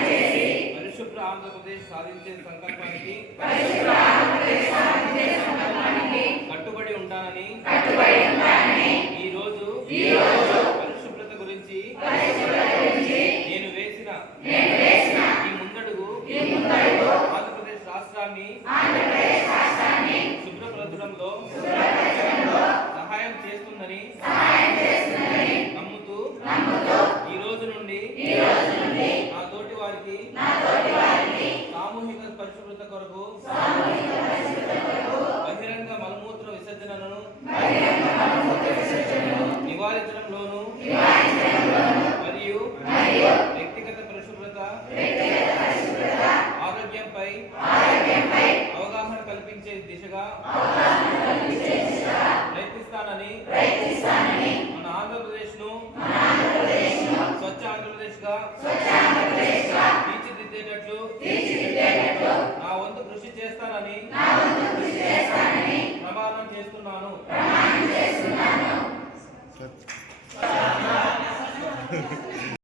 చేసి పరిశుభ్ర ఆంధ్రప్రదేశ్ సాధించే సంకల్పానికి కట్టుబడి ఉంటానని ఈ రోజు పరిశుభ్రత గురించి నేను వేసిన ఈ ముందడుగు ఆంధ్రప్రదేశ్ రాష్ట్రాన్ని శుభ్రపరచడంలో సహాయం చేస్తుందని నమ్ముతూ ఈ రోజు నుండి నా తోటి వారికి సామూహిక పరిశుభ్రత కొరకు బహిరంగ మలమూత్ర విసర్జనను నివారించడంలోను మరియు వ్యక్తిగత పరిశుభ్రత ఆరోగ్యంపై అవగాహన కల్పించే దిశగా ప్రయత్నిస్తానని మన ఆంధ్రప్రదేశ్ను స్వచ్ఛ ఆంధ్రప్రదేశ్గా తీర్చిదిద్దేటట్లు నా వంతు కృషి చేస్తానని ప్రమాణం చేస్తున్నాను.